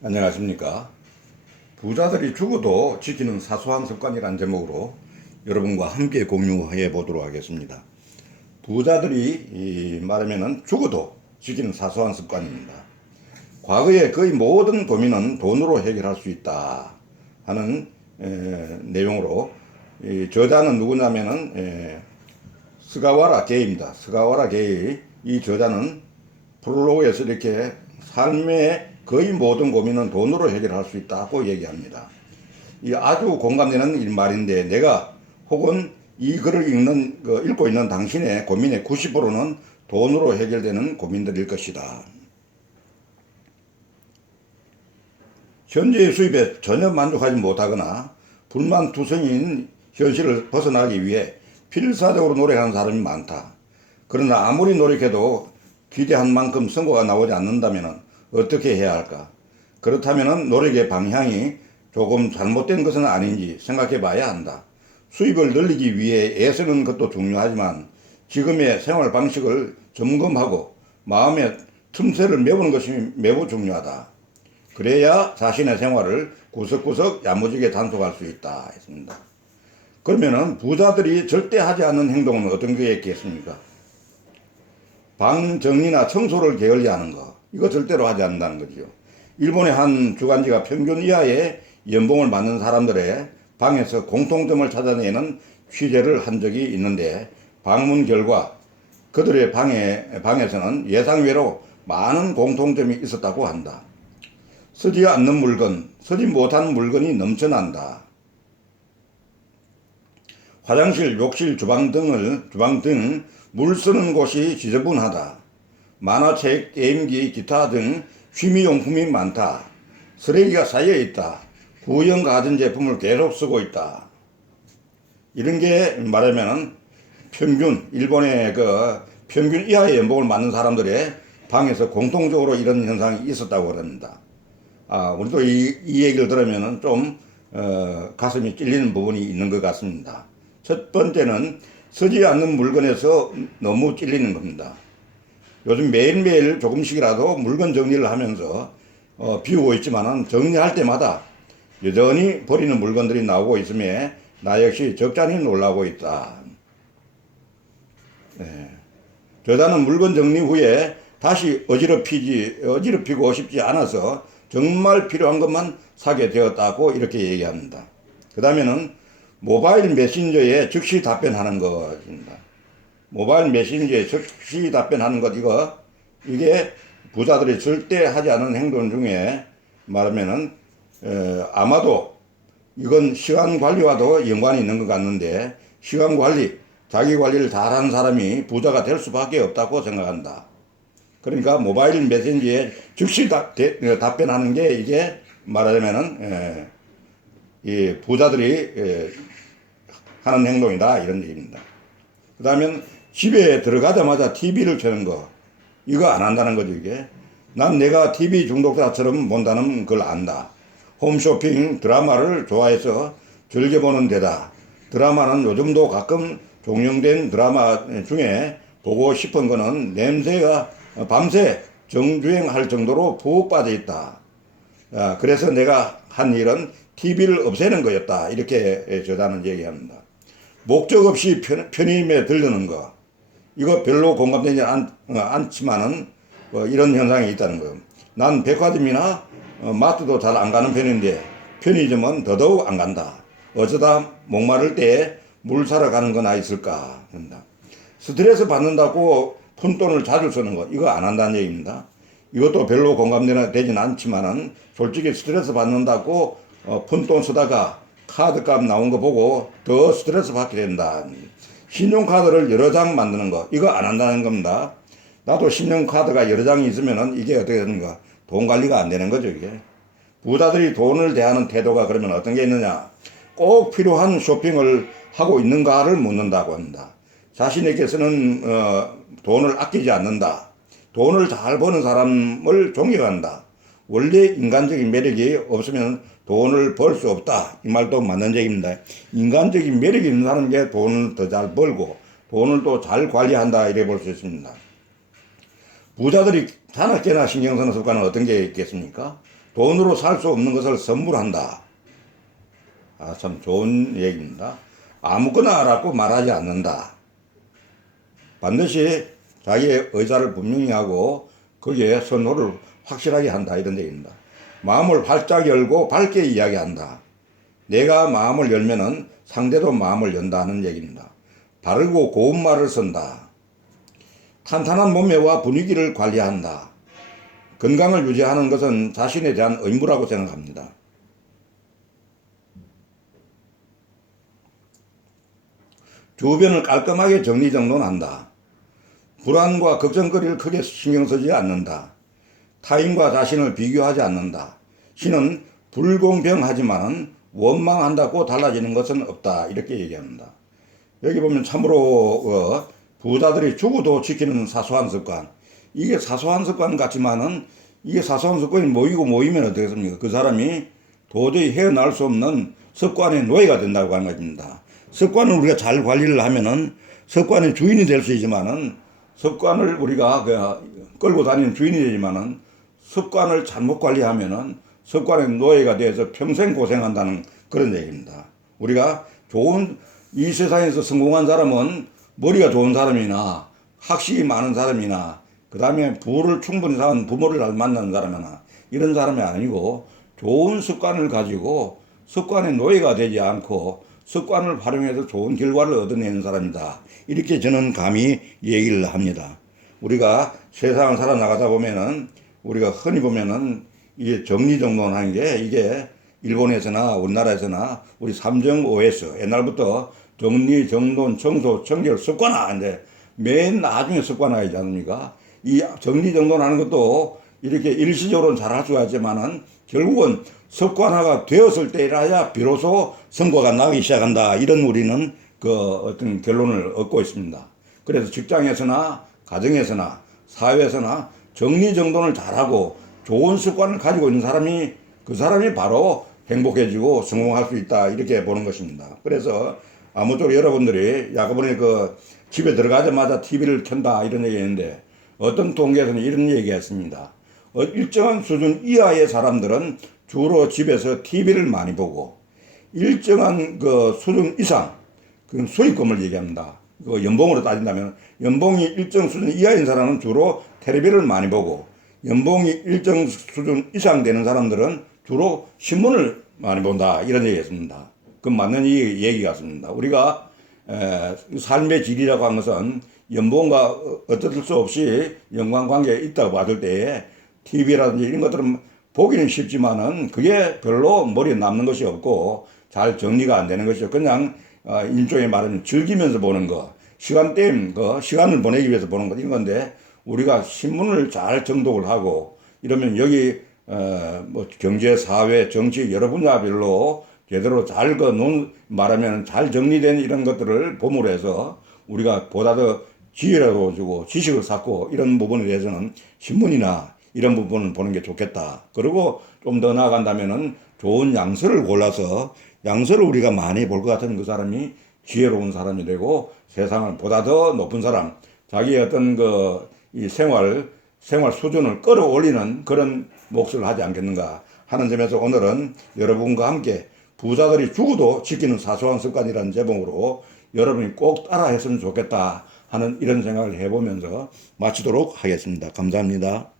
안녕하십니까. 부자들이 죽어도 지키는 사소한 습관이란 제목으로 여러분과 함께 공유해 보도록 하겠습니다. 부자들이 말하면은 죽어도 지키는 사소한 습관입니다. 과거의 거의 모든 고민은 돈으로 해결할 수 있다 하는 내용으로 저자는 누구냐면은 스가와라 게이입니다. 스가와라 게이. 이 저자는 프롤로그에서 이렇게 삶의 거의 모든 고민은 돈으로 해결할 수 있다고 얘기합니다. 이 아주 공감되는 말인데, 내가 혹은 이 글을 읽고 있는 당신의 고민의 90%는 돈으로 해결되는 고민들일 것이다. 현재의 수입에 전혀 만족하지 못하거나 불만투성인 현실을 벗어나기 위해 필사적으로 노력하는 사람이 많다. 그러나 아무리 노력해도 기대한 만큼 성과가 나오지 않는다면 어떻게 해야 할까? 그렇다면 노력의 방향이 조금 잘못된 것은 아닌지 생각해 봐야 한다. 수입을 늘리기 위해 애쓰는 것도 중요하지만 지금의 생활 방식을 점검하고 마음의 틈새를 메우는 것이 매우 중요하다. 그래야 자신의 생활을 구석구석 야무지게 단속할 수 있다 했습니다. 그러면은 부자들이 절대 하지 않는 행동은 어떤 게 있겠습니까? 방 정리나 청소를 게을리하는 거, 이거 절대로 하지 않는다는 거죠. 일본의 한 주간지가 평균 이하의 연봉을 받는 사람들의 방에서 공통점을 찾아내는 취재를 한 적이 있는데, 방문 결과 그들의 방에서는 예상외로 많은 공통점이 있었다고 한다. 쓰지 않는 물건, 쓰지 못한 물건이 넘쳐난다. 화장실, 욕실, 주방 등 물 쓰는 곳이 지저분하다. 만화책, 게임기, 기타 등 취미용품이 많다. 쓰레기가 쌓여있다. 구형 가전제품을 계속 쓰고 있다. 이런 게 말하면 일본의 평균 이하의 연봉을 받는 사람들의 방에서 공통적으로 이런 현상이 있었다고 합니다. 우리도 이 얘기를 들으면 좀 가슴이 찔리는 부분이 있는 것 같습니다. 첫 번째는 쓰지 않는 물건에서 너무 찔리는 겁니다. 요즘 매일매일 조금씩이라도 물건 정리를 하면서 비우고 있지만은 정리할 때마다 여전히 버리는 물건들이 나오고 있음에 나 역시 적잖이 놀라고 있다. 네. 저자는 물건 정리 후에 다시 어지럽히고 싶지 않아서 정말 필요한 것만 사게 되었다고 이렇게 얘기합니다. 그 다음에는 모바일 메신저에 즉시 답변하는 것입니다. 모바일 메신저에 즉시 답변하는 것, 이게 부자들이 절대 하지 않은 행동 중에 말하면은 아마도 이건 시간 관리와도 연관이 있는 것 같는데, 시간 관리, 자기 관리를 잘하는 사람이 부자가 될 수밖에 없다고 생각한다. 그러니까 모바일 메신저에 즉시 답변하는 게 이게 말하자면은 이 부자들이 하는 행동이다, 이런 얘기입니다. 그 다음에 집에 들어가자마자 TV를 켜는 거, 이거 안 한다는 거죠. 이게 난 내가 TV 중독자처럼 본다는 걸 안다. 홈쇼핑, 드라마를 좋아해서 즐겨보는 데다. 드라마는 요즘도 가끔 종영된 드라마 중에 보고 싶은 거는 냄새가 밤새 정주행할 정도로 푹 빠져 있다. 그래서 내가 한 일은 TV를 없애는 거였다, 이렇게 저자는 얘기합니다. 목적 없이 편의점에 들르는 거, 이거 별로 공감되지 않지만은 이런 현상이 있다는 거예요. 난 백화점이나 마트도 잘 안 가는 편인데 편의점은 더더욱 안 간다. 어쩌다 목마를 때 물 사러 가는 거나 있을까 합니다. 스트레스 받는다고 푼돈을 자주 쓰는 거, 이거 안 한다는 얘기입니다. 이것도 별로 공감되진 않지만은 솔직히 스트레스 받는다고 푼돈 쓰다가 카드값 나온 거 보고 더 스트레스 받게 된다. 신용카드를 여러 장 만드는 거, 이거 안 한다는 겁니다. 나도 신용카드가 여러 장이 있으면은 이게 어떻게 되는가? 돈 관리가 안 되는 거죠, 이게. 부자들이 돈을 대하는 태도가 그러면 어떤 게 있느냐? 꼭 필요한 쇼핑을 하고 있는가를 묻는다고 합니다. 자신에게서는 돈을 아끼지 않는다. 돈을 잘 버는 사람을 존경한다. 원래 인간적인 매력이 없으면 돈을 벌 수 없다, 이 말도 맞는 얘기입니다. 인간적인 매력이 있는 사람에게 돈을 더 잘 벌고 돈을 또 잘 관리한다, 이래 볼 수 있습니다. 부자들이 자나깨나 신경 쓰는 습관은 어떤 게 있겠습니까? 돈으로 살 수 없는 것을 선물한다. 아, 참 좋은 얘기입니다. 아무거나라고 말하지 않는다. 반드시 자기의 의사를 분명히 하고 거기에 선호를 확실하게 한다, 이런 얘기입니다. 마음을 활짝 열고 밝게 이야기한다. 내가 마음을 열면은 상대도 마음을 연다는 얘기입니다. 바르고 고운 말을 쓴다. 탄탄한 몸매와 분위기를 관리한다. 건강을 유지하는 것은 자신에 대한 의무라고 생각합니다. 주변을 깔끔하게 정리정돈한다. 불안과 걱정거리를 크게 신경 쓰지 않는다. 타인과 자신을 비교하지 않는다. 신은 불공평하지만 원망한다고 달라지는 것은 없다, 이렇게 얘기합니다. 여기 보면 참으로 부자들이 죽어도 지키는 사소한 습관, 이게 사소한 습관 같지만은 이게 사소한 습관이 모이면 어떻겠습니까? 그 사람이 도저히 헤어나올 수 없는 습관의 노예가 된다고 하는 것입니다. 습관을 우리가 잘 관리를 하면은 습관의 주인이 될 수 있지만은, 습관을 우리가 끌고 다니는 주인이 되지만은 습관을 잘못 관리하면은 습관의 노예가 되어서 평생 고생한다는 그런 얘기입니다. 우리가 이 세상에서 성공한 사람은 머리가 좋은 사람이나 학식이 많은 사람이나 그 다음에 부를 충분히 쌓은 부모를 잘 만나는 사람이나 이런 사람이 아니고, 좋은 습관을 가지고 습관의 노예가 되지 않고 습관을 활용해서 좋은 결과를 얻어내는 사람이다, 이렇게 저는 감히 얘기를 합니다. 우리가 세상을 살아나가다 보면은 우리가 흔히 보면은 이게 정리정돈하는 게, 이게 일본에서나 우리나라에서나 우리 3정 OS, 옛날부터 정리, 정돈, 청소, 청결, 습관화, 이제 맨 나중에 습관화이지 않습니까? 이 정리정돈하는 것도 이렇게 일시적으로는 잘할 수가 있지만은 결국은 습관화가 되었을 때라야 비로소 성과가 나기 시작한다, 이런 우리는 어떤 결론을 얻고 있습니다. 그래서 직장에서나 가정에서나 사회에서나 정리정돈을 잘하고 좋은 습관을 가지고 있는 사람이, 그 사람이 바로 행복해지고 성공할 수 있다, 이렇게 보는 것입니다. 그래서 아무쪼록 여러분들이 야구번에 집에 들어가자마자 TV를 켠다, 이런 얘기 했는데, 어떤 통계에서는 이런 얘기가 있습니다. 일정한 수준 이하의 사람들은 주로 집에서 TV를 많이 보고, 일정한 수준 이상, 그 수익금을 얘기합니다. 연봉으로 따진다면 연봉이 일정 수준 이하인 사람은 주로 텔레비를 많이 보고, 연봉이 일정 수준 이상 되는 사람들은 주로 신문을 많이 본다, 이런 얘기였습니다. 그 맞는 얘기 같습니다. 우리가 삶의 질이라고 하는 것은 연봉과 어쩔 수 없이 연관관계에 있다고 봤을 때에 TV라든지 이런 것들은 보기는 쉽지만은 그게 별로 머리에 남는 것이 없고 잘 정리가 안 되는 것이죠. 그냥 일종의 말하면 즐기면서 보는 거, 시간을 보내기 위해서 보는 것, 이런 건데, 우리가 신문을 잘 정독을 하고 이러면 여기 경제, 사회, 정치 여러 분야별로 제대로 잘 말하면 잘 정리된 이런 것들을 보므로 해서 우리가 보다 더 지혜를 주고 지식을 쌓고, 이런 부분에 대해서는 신문이나 이런 부분을 보는 게 좋겠다. 그리고 좀 더 나아간다면은 좋은 양서를 골라서, 양서를 우리가 많이 볼 것 같은 그 사람이 지혜로운 사람이 되고 세상을 보다 더 높은 사람, 자기의 어떤 이 생활 수준을 끌어올리는 그런 몫을 하지 않겠는가 하는 점에서, 오늘은 여러분과 함께 부자들이 죽어도 지키는 사소한 습관이라는 제목으로 여러분이 꼭 따라 했으면 좋겠다 하는 이런 생각을 해보면서 마치도록 하겠습니다. 감사합니다.